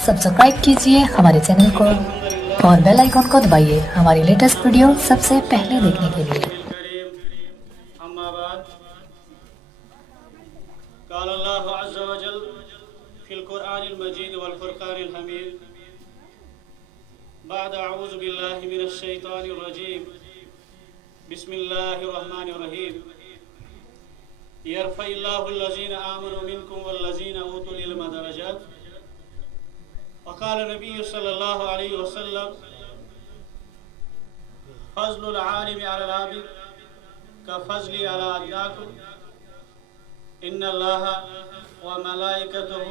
Subscribe कीजिए हमारे channel को और बेल आइकन को दबाइए हमारी लेटेस्ट वीडियो सबसे पहले देखने के लिए। قال الله عز وجل في القرآن المجيد والفرقان الحميد بعد أعوذ بالله من الشيطان الرجيم بسم الله الرحمن الرحيم يرفع الله الذين آمنوا منكم والذين أوتوا العلم درجات وقال النبي صلى الله عليه وسلم فضل العالم على العابد كفضلي على أدناكم إن الله وملائكته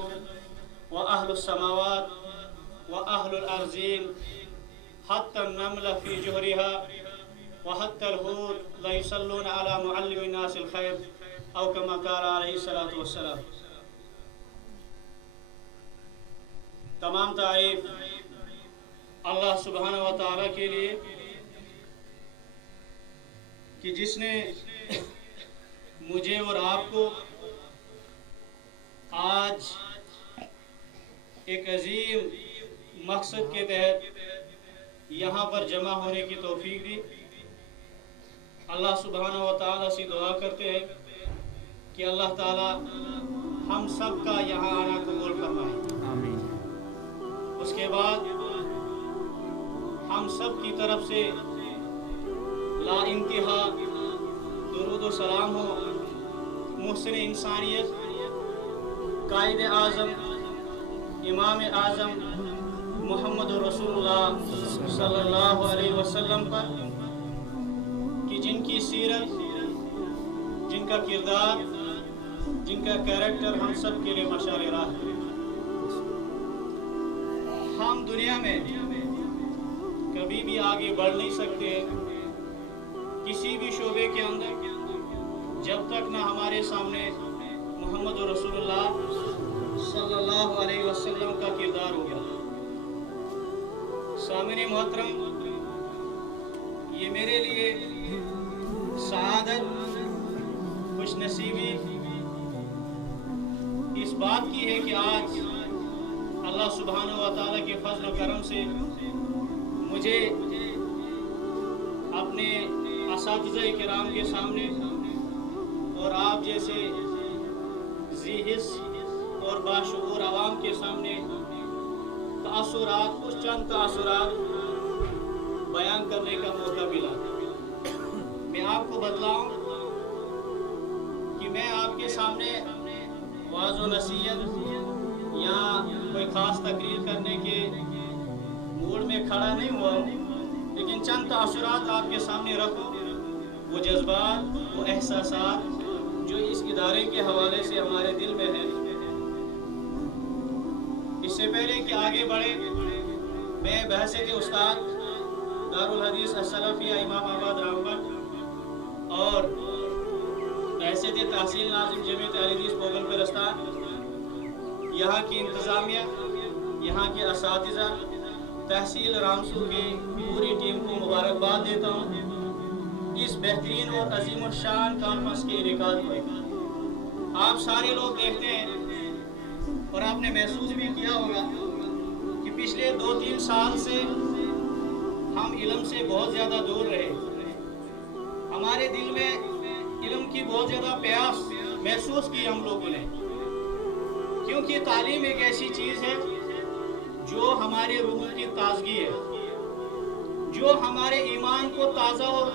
وأهل السماوات وأهل الأرضين حتى النمل في جهرها وحتى الحوت لا يصلون على معلم الناس الخير أو كما قال عليه الصلاة والسلام۔ تمام تعریف اللہ سبحانہ و تعالیٰ کے لیے کہ جس نے مجھے اور آپ کو آج ایک عظیم مقصد کے تحت یہاں پر جمع ہونے کی توفیق دی۔ اللہ سبحانہ و تعالیٰ سے دعا کرتے ہیں کہ اللہ تعالیٰ ہم سب کا یہاں آنا قبول فرمائے۔ آمین۔ اس کے بعد ہم سب کی طرف سے لا انتہا درود و سلام ہو محسن انسانیت قائد اعظم امام اعظم محمد رسول اللہ صلی اللہ علیہ وسلم پر کہ جن کی سیرت، جن کا کردار، جن کا کیریکٹر ہم سب کے لیے مشعل راہ ہے۔ ہم دنیا میں کبھی بھی آگے بڑھ نہیں سکتے کسی بھی شعبے کے اندر جب تک نہ ہمارے سامنے محمد رسول اللہ صلی اللہ علیہ وسلم کا کردار ہوگا۔ سامعین محترم، یہ میرے لیے سعادت، خوش نصیبی اس بات کی ہے کہ آج اللہ سبحانہ و تعالیٰ کے فضل و کرم سے مجھے اپنے اساتذہ کرام کے سامنے اور آپ جیسے ذی حس اور باشعور عوام کے سامنے تاثرات، کچھ چند تاثرات بیان کرنے کا موقع ملا۔ میں آپ کو بتلاؤں کہ میں آپ کے سامنے واعظ و نصیحت یا کوئی خاص تقریر کرنے کے موڈ میں کھڑا نہیں ہوا ہوں، لیکن چند تاثرات آپ کے سامنے رکھوں، وہ جذبات، وہ احساسات جو اس ادارے کے حوالے سے ہمارے دل میں ہیں۔ اس سے پہلے کہ آگے بڑھے، میں بحیثیت استاد دارالحدیث السلفیہ امام آباد رامبن اور بحیثیت تحصیل ناظم جامعۃ اہل حدیث پوگل پرستان یہاں کی انتظامیہ، یہاں کے اساتذہ، تحصیل رامسو کی پوری ٹیم کو مبارکباد دیتا ہوں اس بہترین اور عظیم الشان کانفرنس کے انعقاد میں۔ آپ سارے لوگ دیکھتے ہیں اور آپ نے محسوس بھی کیا ہوگا کہ پچھلے 2-3 سال سے ہم علم سے بہت زیادہ دور رہے۔ ہمارے دل میں علم کی بہت زیادہ پیاس محسوس کی ہم لوگوں نے، کیونکہ تعلیم ایک ایسی چیز ہے جو ہمارے روح کی تازگی ہے، جو ہمارے ایمان کو تازہ اور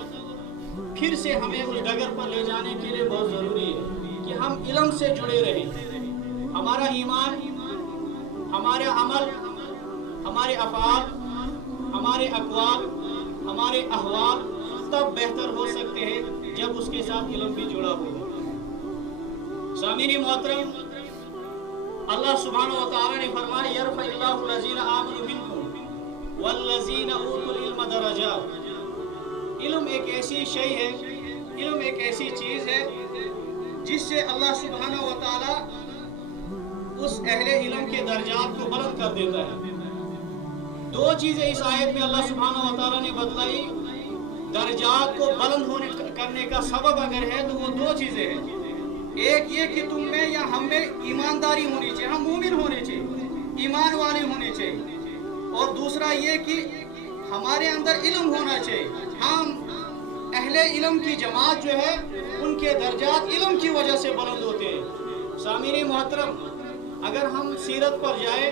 پھر سے ہمیں اس ڈگر پر لے جانے کے لیے بہت ضروری ہے کہ ہم علم سے جڑے رہیں۔ ہمارا ایمان، ہمارے عمل، ہمارے افعال، ہمارے اقوال، ہمارے احوال تب بہتر ہو سکتے ہیں جب اس کے ساتھ علم بھی جڑا ہو۔ سامعین محترم، اللہ سبحانہ و تعالیٰ نے فرمایا یرفع اللہ الذین آمنوا منکم والذین اوتوا العلم درجات۔ علم ایک ایسی شے ہے، علم ایک ایسی چیز ہے جس سے اللہ سبحانہ و تعالیٰ اس اہل علم کے درجات کو بلند کر دیتا ہے۔ 2 چیزیں اس آیت میں اللہ سبحانہ و تعالیٰ نے بتلائی۔ درجات کو بلند کرنے کا سبب اگر ہے تو وہ 2 چیزیں ہیں۔ ایک یہ کہ تم میں یا ہم میں ایمانداری ہونی چاہیے، ہم مومن ہونے چاہیے، ایمان والے ہونے ये कि हमारे अंदर इल्म होना चाहिए। हम अहले इल्म की जमात जो है उनके दर्जात इल्म की वजह से बुलंद होते हैं। सामीने मोहतरम, अगर हम सीरत पर जाए,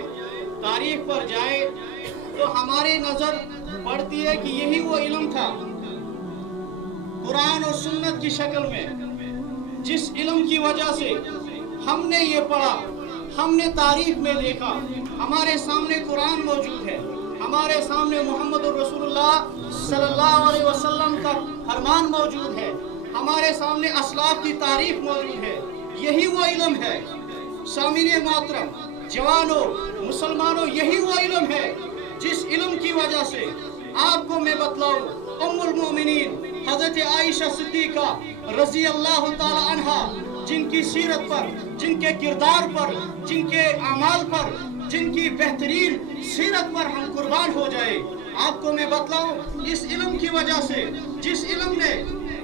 तारीख पर जाए, तो हमारी नज़र पड़ती है कि यही वो इल्म था कुरान और सुन्नत की शक्ल में, जिस इल्म की वजह से हमने ये पढ़ा, हमने तारीख में देखा, हमारे सामने कुरान मौजूद है, हमारे सामने मोहम्मद रसूलुल्लाह सल्लल्लाहु अलैहि वसल्लम का फरमान मौजूद है, हमारे सामने असलाफ की तारीख मौजूद है। यही वो इल्म है। सामीने मोहतरम, जवानों, मुसलमानों, यही वो इल्म है जिस इल्म की वजह से आपको मैं बतलाऊं, उम्मुल मोमिनीन हजरत आयशा सिद्दीका रजी अल्लाह ताला अन्हा, जिनकी सीरत पर, जिनके किरदार पर, जिनके अमाल पर, जिनकी बेहतरीन सीरत पर हम कुर्बान हो जाए। आपको मैं बतलाऊं, इस इल्म की वजह से, जिस इल्म ने,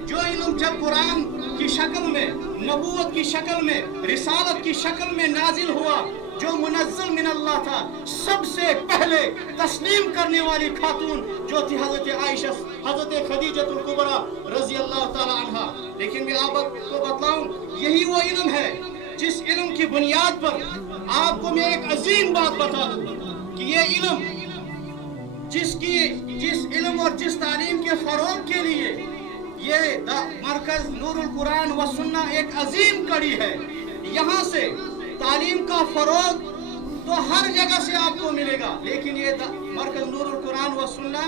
जो इल्म जब कुरान की शक्ल में, नबूवत की शक्ल में, रिसालत की शक्ल में नाजिल हुआ, जो मुनज़्ज़ल मिन अल्लाह था, सबसे पहले तस्लीम करने वाली खातून जो थी हजरत आयशा, हजरत खदीजतुल कुबरा रजी अल्लाह ताला अन्हा। लेकिन मैं आपको बतलाऊं, यही वो इल्म है जिस इल्म की बुनियाद पर आपको मैं एक अजीम बात बता दूं कि ये इल्म, जिस इल्म और जिस तालीम के फरोग के लिए ये मरकज नूरुल कुरान व सुन्ना एक अजीम कड़ी है। यहाँ से तालीम का फरोग तो हर जगह से आपको मिलेगा, लेकिन ये मरकज नूरुल कुरान व सुन्ना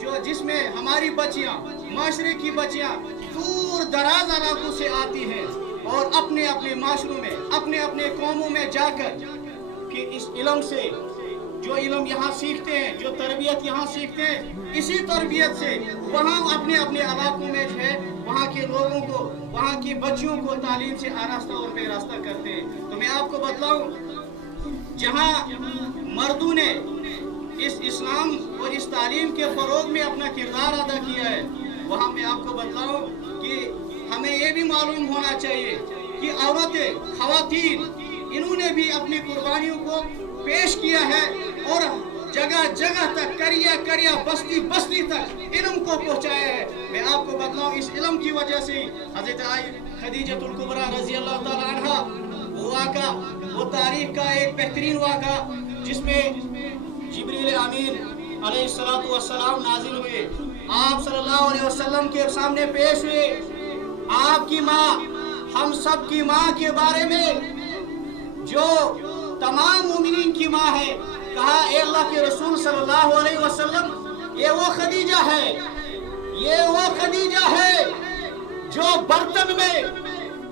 जो जिसमें हमारी बच्चियाँ, माशरे की बच्चियाँ दूर दराज इलाकों से आती हैं और अपने अपने माशरों में, अपने अपने कौमों में जाकर कि इस इल्म से, जो इल्म यहाँ सीखते हैं, जो तरबियत यहाँ सीखते हैं, इसी तरबियत से वहाँ अपने अपने इलाकों में जो है वहाँ के लोगों को, वहाँ की बच्चियों को तालीम से आरास्ता और बेरास्ता करते हैं। तो मैं आपको बतलाऊं, जहाँ मर्दों ने इस इस्लाम और इस तालीम के फरोग में अपना किरदार अदा किया है, वहाँ मैं आपको बतलाऊं कि हमें ये भी मालूम होना चाहिए कि औरतें, खवातीन, इन्होंने भी अपनी कुर्बानियों को पेश किया है और जगह जगह तक, करिया करिया, बस्ती बस्ती तक इल्म को पहुंचाया है। मैं आपको बतलाऊं, इस इल्म की वजह से हजरत खदीजतुल कुबरा रजी अल्लाह ताला अन्हा, वो वाक़ा, वो तारीख का एक बेहतरीन वाक़ा जिसमें जिब्रील अमीन अलैहिस्सलातु वस्सलाम नाजिल हुए, आप सल्लल्लाहु अलैहि वसल्लम के सामने पेश हुए। आपकी माँ, हम सब की माँ के बारे में, जो तमाम मोमिनीन की माँ है, कहा ए अल्लाह के रसूल सल्लल्लाहु अलैहि वसल्लम, ये वो खदीजा है, ये वो खदीजा है जो बर्तन में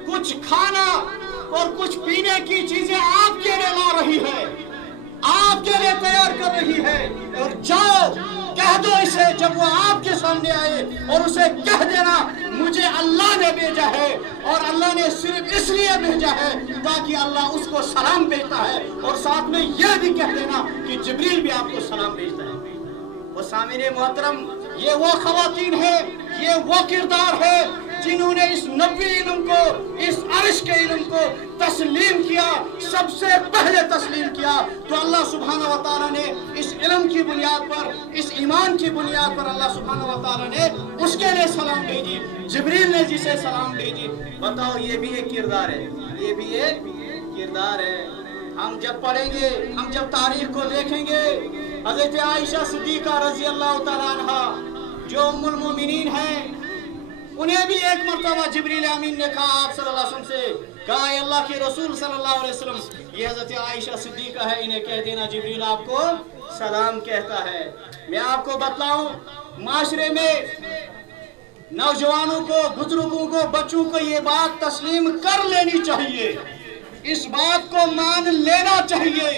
कुछ खाना और कुछ पीने की चीजें आपके लिए ला रही है, आपके लिए तैयार कर रही है। और जाओ कह दो इसे, जब वो आपके सामने आए, और उसे कह देना मुझे अल्लाह ने भेजा है, और अल्लाह ने सिर्फ इसलिए भेजा है ताकि अल्लाह उसको सलाम भेजता है, और साथ में यह भी कह देना कि जिब्रील भी आपको सलाम भेजता है। वो सामीने मोहतरम, ये वो खवातीन है, ये वो किरदार है जिन्होंने इस नबी इल्म को, इस अर्श के इल्म को तस्लीम किया, सबसे पहले तस्लीम किया। तो अल्लाह सुब्हानहु व तआला ने इस इल्म की बुनियाद पर, इस ईमान की बुनियाद पर अल्लाह सुब्हानहु व तआला ने उसके लिए सलाम भेजी, जिब्रील ने जिसे सलाम भेजी। बताओ, ये भी एक किरदार है, ये भी एक किरदार है। हम जब पढ़ेंगे, हम जब तारीख को देखेंगे, हजरत आयशा सिद्दीका रजी अल्लाह ताला अन्हा जो उम्मुल मोमिनीन हैं, उन्हें भी एक मर्तबा जिब्रील अमीन ने कहा आप सल्लल्लाहु अलैहि वसल्लम से, कहा अल्लाह के रसूल सल्लल्लाहु अलैहि वसल्लम, ये हजरत आयशा सिद्दीका है, इन्हें कह देना जिब्रील आपको सलाम कहता है। मैं आपको बतलाऊं, माशरे में नौजवानों को, बुजुर्गों को, बच्चों को ये बात तस्लीम कर लेनी चाहिए, इस बात को मान लेना चाहिए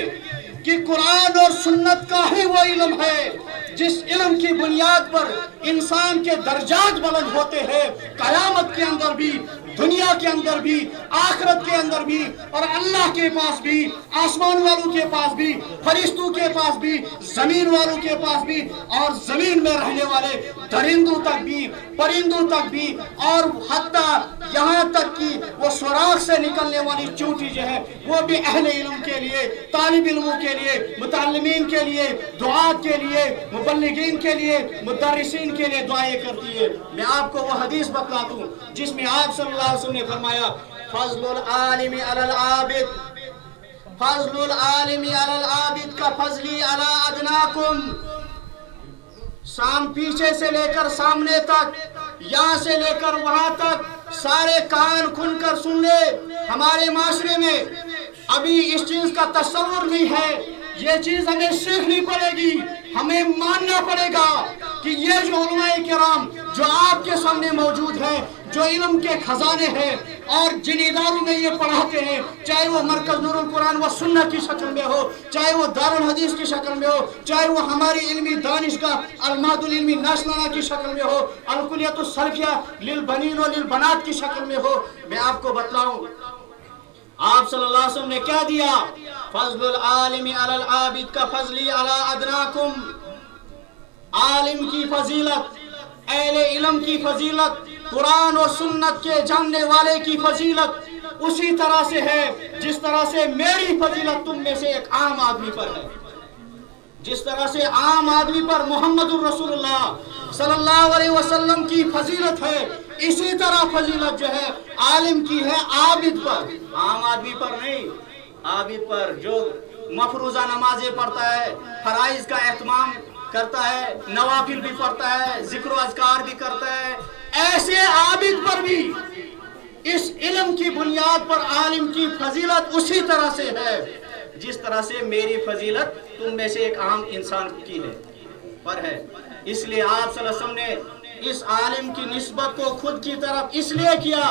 कि कुरान और सुन्नत का ही वो इल्म है जिस इल्म की बुनियाद पर इंसान के दर्जात बुलंद होते हैं, कयामत के अंदर भी, दुनिया के अंदर भी, आखिरत के अंदर भी, और अल्लाह के पास भी, आसमान वालों के पास भी, फरिश्तों के पास भी, जमीन वालों के पास भी, और जमीन में रहने वाले दरिंदों तक भी, परिंदों तक भी, और हत्ता यहाँ तक कि वो सुराख से निकलने वाली चूंटी जो है वो भी अहले इल्म के लिए, तालिब इल्मों के लिए, मुतअल्लिमीन के लिए, दुआत के लिए, मुबल्लिगीन के लिए, मुदर्रिसीन के लिए दुआएं करती है। मैं आपको वो हदीस बतला दूं जिसमें आप सल्लल्लाहु अलैहि वसल्लम ने फरमाया, फज़लुल आलिमी अलल आबिद, फज़लुल आलिमी अलल आबिद का फज़ली अला अदनाकुम। पीछे से लेकर सामने तक, यहाँ से लेकर वहां तक सारे कान खुलकर सुन ले। हमारे माशरे में अभी इस चीज का तस्वुर नहीं है, ये चीज हमें सीखनी पड़ेगी, हमें मानना पड़ेगा कि ये जो उलमाए किराम जो आपके सामने मौजूद है, जो इल्म के खजाने हैं और जिन इदारों में ये पढ़ाते हैं, चाहे वो मरकज नूरुल कुरान व सुन्नत की शक्ल में हो, चाहे वो दारुल हदीस की शक्ल में हो, चाहे वो हमारी इल्मी दानिशगाह अलमादुल इल्मी नाशनाना की शक्ल में हो, अलकुलियतुस सलफिया लिल बनीन व लिल बनात की शक्ल में हो। मैं आपको बतलाऊं, आप सल्लल्लाहु अलैहि वसल्लम ने क्या दिया? फज़लुल आलिमी अलल आबिद का फज़ली अला अदनाकुम। आलिम की फजीलत, अहले इल्म की फजीलत, कुरान और सुन्नत के जानने वाले की फजीलत उसी तरह से है जिस तरह से मेरी फजीलत तुम में से एक आम आदमी पर है। जिस तरह से आम आदमी पर मुहम्मदुर रसूलुल्लाह सल्लल्लाहु अलैहि वसल्लम की फजीलत है, इसी तरह फजीलत जो है आलिम की है आबिद पर, आम आदमी पर नहीं, आबिद पर जो मफरूजा नमाजें पढ़ता है, फराइज का एहतमाम करता है, नवाफिल भी पढ़ता है, जिक्र अज़कार भी करता है, ऐसे आबिद पर भी इस इल्म की बुनियाद पर आलिम की फजीलत उसी तरह से है जिस तरह से मेरी फजीलत तुम में से एक आम इंसान की है पर है। इसलिए आप सल्लल्लाहु अलैहि वसल्लम ने इस आलिम की निस्बत को खुद की तरफ इसलिए किया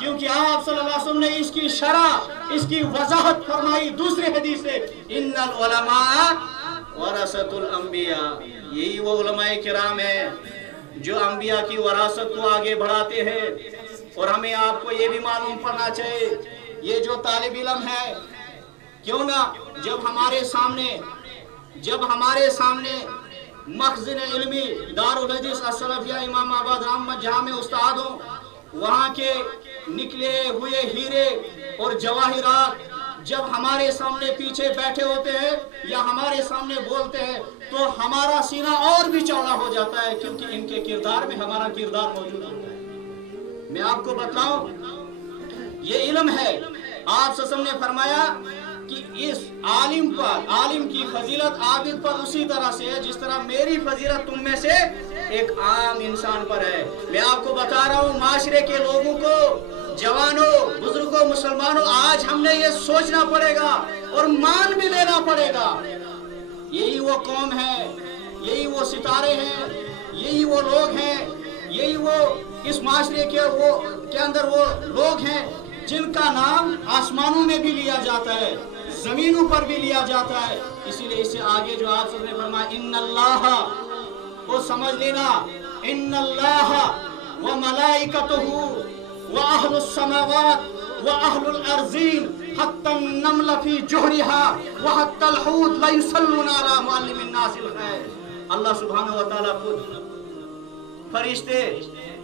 क्योंकि आप सल्लल्लाहु अलैहि वसल्लम ने इसकी शरह, इसकी वजाहत फरमाई दूसरे हदीस से, इन्नल उलमा वरसतुल अंबिया। यही वो उलमाए किराम है जो अंबिया की वरासत को आगे बढ़ाते हैं। और हमें आपको ये भी मालूम पड़ना चाहिए, ये जो तालिब इल्म है, क्यों ना जब हमारे सामने मखज़िन इल्मी दारुल हदीस अस्सलाफिया इमाम आबाद राममत जहाँ में उस्ताद हो, वहाँ के निकले हुए हीरे और जवाहिरात जब हमारे सामने पीछे बैठे होते हैं या हमारे सामने बोलते हैं तो हमारा सीना और भी चौड़ा हो जाता है क्योंकि इनके किरदार में हमारा किरदार मौजूद होता है। मैं आपको बतलाऊं, ये इल्म है। आप सल्लल्लाहु अलैहि वसल्लम ने फरमाया कि इस आलिम पर, आलिम की फजीलत आबिद पर उसी तरह से है जिस तरह मेरी फजीलत तुम में से एक आम इंसान पर है। मैं आपको बता रहा हूँ, माशरे के लोगों को, जवानों, बुजुर्गों, मुसलमानों, आज हमने ये सोचना पड़ेगा और मान भी लेना पड़ेगा, यही वो कौम है, यही वो सितारे हैं, यही वो लोग हैं, यही वो इस माशरे के अंदर वो लोग हैं जिनका नाम आसमानों में भी लिया जाता है, जमीनों पर भी लिया जाता है। इसीलिए इससे आगे जो आप सबने फरमाया इन्नल्लाह, वो समझ लेना, इन्नल्लाह व मलाइकतुहु व अहलुस समावात व अहलुल अर्ज़ीन हत्ता नमल फी जुहरिहा व हत्तल हूत ला युसल्लूना अला मुअल्लिमिन नासिल खैर। अल्लाह सुब्हानहु व तआला खुद, फरिश्ते,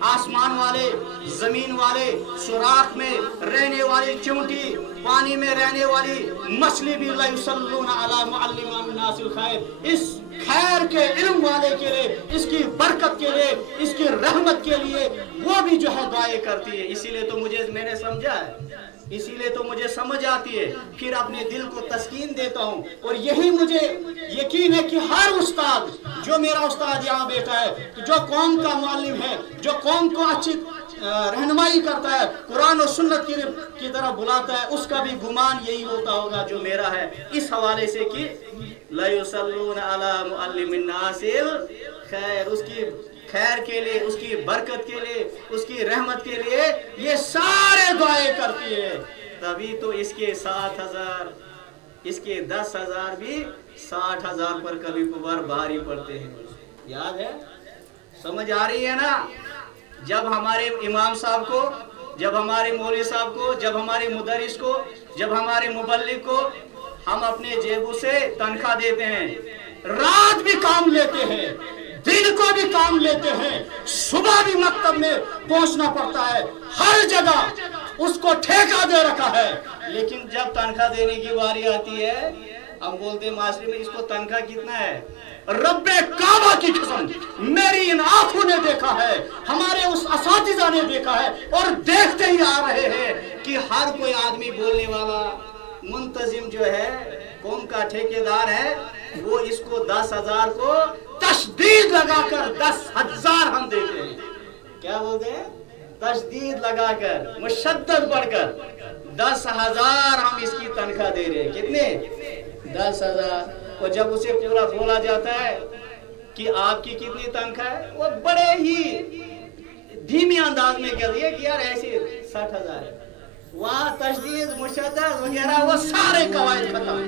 आसमान वाले, जमीन वाले, सुराख में रहने वाली चींटी, पानी में रहने वाली मछली भी ला युसल्लूना अला मुअल्लिमिन नासिल खैर, इस खैर के इल्म वाले के लिए, इसकी बरकत के लिए, इसकी रहमत के लिए वो भी जो है दुआएं करती है। इसीलिए तो मैंने समझा है, इसीलिए तो मुझे समझ आती है, फिर अपने दिल को तस्कीन देता हूँ। और यही मुझे यकीन है कि हर उस्ताद, जो मेरा उस्ताद यहाँ बैठा है, जो कौम का मुअल्लिम है, जो कौम को अच्छी रहनुमाई करता है, कुरान और सुन्नत की तरफ बुलाता है, उसका भी गुमान यही होता होगा जो मेरा है। इस हवाले से कि ला युसल्लूना अला मुअल्लिमिन नासिल खैर, उसकी खैर के लिए, उसकी बरकत के लिए, उसकी रहमत के लिए ये सारे दुआएं करती है। तभी तो इसके 7,000, इसके 10,000 भी 60,000 पर कभी कभार भारी पड़ते हैं। याद है? समझ आ रही है ना? जब हमारे इमाम साहब को, जब हमारे मौलवी साहब को, जब हमारे मुदरिस को, जब हमारे मुबल्लिग को हम अपने जेबों से तनख्वाह देते हैं, रात भी काम लेते हैं, दिन को भी काम लेते हैं, सुबह भी मकतब में पहुंचना पड़ता है, हर जगह उसको ठेका दे रखा है, लेकिन जब तनख्वाह देने की बारी आती है हम बोलते हैं माशरे में इसको तनख्वाह कितना है? रब्बे काबा की कसम, मेरी इन आंखों ने देखा है, हमारे उस असातिज़ा ने देखा है और देखते ही आ रहे हैं कि हर कोई आदमी बोलने वाला मुंतजिम जो है, कौम का ठेकेदार है, वो इसको 10,000 को तशदीद लगाकर 10,000 हम देते हैं। क्या बोलते हैं? तशदीद लगाकर, मुशद्दद बढ़कर 10,000 हम इसकी तनख्वाह दे रहे हैं। कितने? 10,000। और जब उसे पूरा बोला जाता है कि आपकी कितनी तनख्वाह है, वो बड़े ही धीमे अंदाज में कह दिए कि यार ऐसे 60,000 है। वहां तशदीद, मुशद्दद वगैरह वो सारे कवायद खत्म।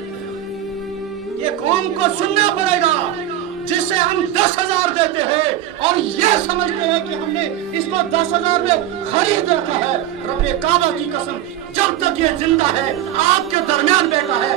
ये कौम को सुनना पड़ेगा जिससे हम 10,000 देते हैं और ये समझते हैं कि हमने इसको 10,000 में खरीद रखा है। रब्बे काबा की कसम, जब तक ये जिंदा है, आपके दरमियान बैठा है,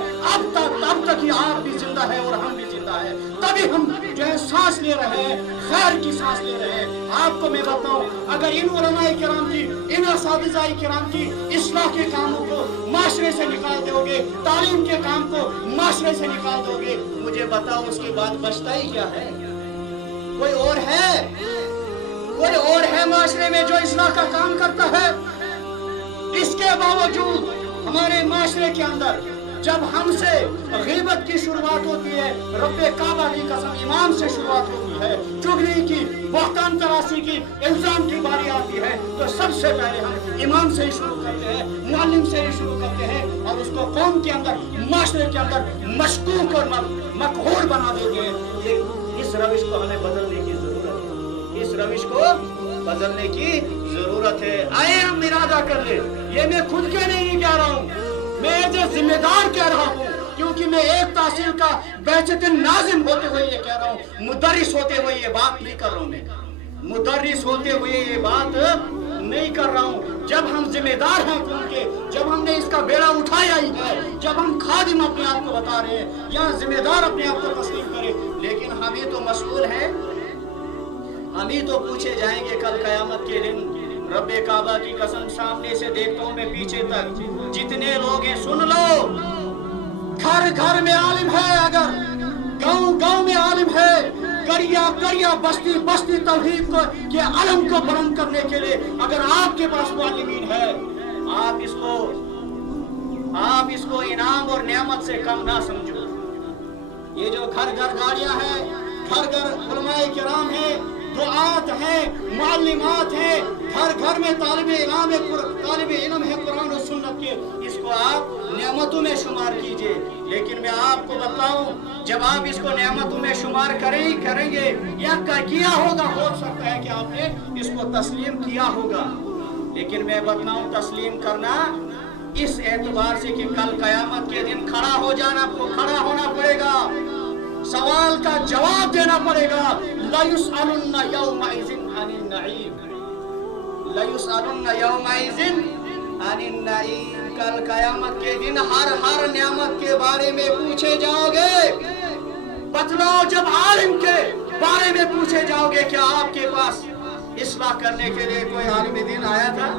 तब तक ही आप भी जिंदा है और हम भी जिंदा है, तभी हम जो है सांस ले रहे हैं, खैर की सांस ले रहे हैं। आपको मैं बताऊं, अगर इन उलमाए किराम की, इन असातिज़ाए किराम की इस्लाह के कामों को माशरे से निकाल दोगे, तालीम के काम को माशरे से निकाल दोगे, मुझे बताओ उसके बाद बचता ही क्या है? कोई और है? कोई और है माशरे में जो इस्लाह का काम करता है? इसके बावजूद हमारे माशरे के अंदर जब हमसे गीबत की शुरुआत होती है, रब्बे काबा की कसम इमाम से शुरुआत होती है, चुगली की, बहतान तराशी की, इल्जाम की बारी आती है, तो सबसे पहले हम इमाम से ही शुरू करते हैं, मुअल्लिम से ही शुरू करते हैं और उसको कौम के अंदर, माशरे के अंदर मशकूक और मकहूर बना देते हैं। इस रविश को हमें बदलने की जरूरत है, इस रविश को बदलने की जरूरत है। आए हम इरादा कर ले, ये मैं खुद के नहीं कह रहा हूँ, मैं जो जिम्मेदार कह रहा हूँ, क्योंकि मैं एक तहसील का बेहतरीन नाजिम होते हुए ये कह रहा हूँ, मुदर्रिस होते हुए ये बात नहीं कर रहा हूँ, मैं मुदर्रिस होते हुए ये बात नहीं कर रहा हूँ। जब हम जिम्मेदार हैं उनके, जब हमने इसका बेड़ा उठाया ही है, जब हम खादिम अपने आप को बता रहे हैं या जिम्मेदार अपने आप को तस्लीम करें, लेकिन हम ही तो मसूल हैं, हम ही तो पूछे जाएंगे कल कयामत के दिन। रब्बे काबा की कसम, सामने से देखता हूँ मैं पीछे तक, जितने लोग हैं सुन लो, घर घर में आलिम है, अगर गांव गांव में आलिम है, करिया करिया बस्ती बस्ती तौहीद को के अलम को बुलंद करने के लिए अगर आपके पास मुअल्लिमीन है, आप इसको इनाम और नेमत से कम ना समझो। ये जो घर घर गाड़ियां हैं, घर घर उलमाए किराम हैं, दुआत हैं, मुअल्लिमात हैं, हर घर में तालिबे इल्म है कुरान और सुन्नत के, इसको आप नेमतों में शुमार कीजिए। लेकिन मैं आपको बताऊं, जब आप इसको नेमतों में शुमार करेंगे या किया होगा, हो सकता है कि आपने इसको तस्लीम किया होगा, लेकिन मैं बताऊं तस्लीम करना इस एतबार से कि कल कयामत के दिन खड़ा होना पड़ेगा, सवाल का जवाब देना पड़ेगा। ला युसअलुन्ना यौमइज़िन अनिन नईम, ला युसअलुन्ना यौमइज़िन अनिन नईम, कल कयामत के दिन हर नेमत के बारे में पूछे जाओगे। बतलाओ, जब आलिम के बारे में पूछे जाओगे, क्या आपके पास इस्लाह करने के लिए कोई आलिम दीन आया था?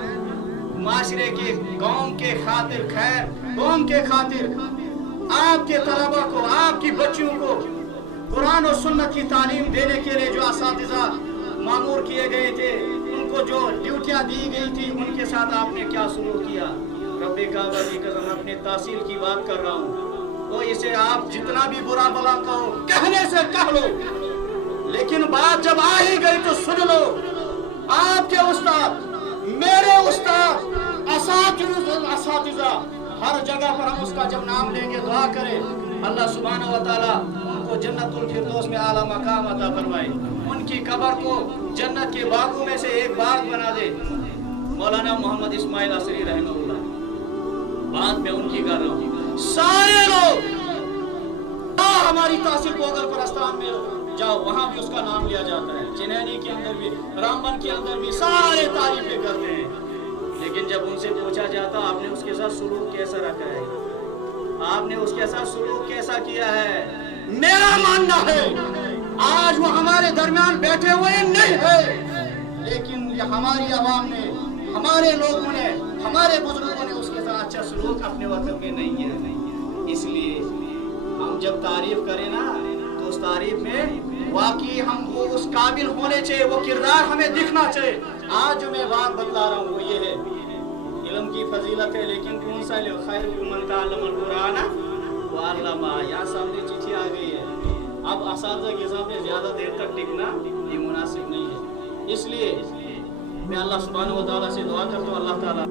माशरे के, कौम के खातिर, खैर कौम के खातिर आपके तलबा को, आपकी बच्चियों को कुरान और सुन्नत की तालीम देने के लिए जो असातिज़ा मामूर किए गए थे, उनको जो ड्यूटियां दी गई थी, उनके साथ आपने क्या सलूक किया? रब्बे काबा की कसम, अपने तहसील की बात कर रहा हूँ, तो इसे आप जितना भी बुरा भला कहो, कहने से कह लो, लेकिन बात जब आ ही गई तो सुन लो। आपके उस्ताद, मेरे उस्ताद, असातिज़ा, हर जगह पर हम उसका जब नाम लेंगे दुआ करें, अल्लाह सुब्हानहू व तआला उनको जन्नतुल फिरदौस में आला मकाम अता फरमाए, उनकी कब्र को जन्नत के बागों में से एक बाग बना दे। मौलाना मोहम्मद इस्माइल असरी रहमतुल्लाह, बात मैं उनकी कर रहा हूँ। सारे लोग हमारी तहसील को अगर परस्तान में जाओ वहां भी उसका नाम लिया जाता है, चिनैनी के अंदर भी, रामबन के अंदर भी सारे तारीफें करते हैं। लेकिन जब उनसे पूछा जाता आपने उसके साथ सुलूक कैसा रखा है, आपने उसके साथ सुलूक कैसा किया है, मेरा मानना है आज वो हमारे दरमियान बैठे हुए नहीं है, लेकिन ये हमारी आवाम ने, हमारे लोगों ने, हमारे बुजुर्गों ने उसके साथ अच्छा सलूक अपने वक्त में नहीं किया। इसलिए हम जब तारीफ करें ना तो उस तारीफ में वाकई हम वो उस काबिल होने चाहिए, वो किरदार हमें दिखना चाहिए। आज जो मैं बात बतला रहा हूँ वो ये है, इल्म की फजीलत है, लेकिन कौन सा खैरुकुम मन तअल्लमल कुरान व अल्लमा, यहाँ सामने चिट्ठी आ गई है। अब असातिज़ा के सामने ज़्यादा देर तक टिकना ये मुनासिब नहीं है। इसलिए मैं अल्लाह सुब्हानहू व तआला से दुआ करता हूँ, अल्लाह ताला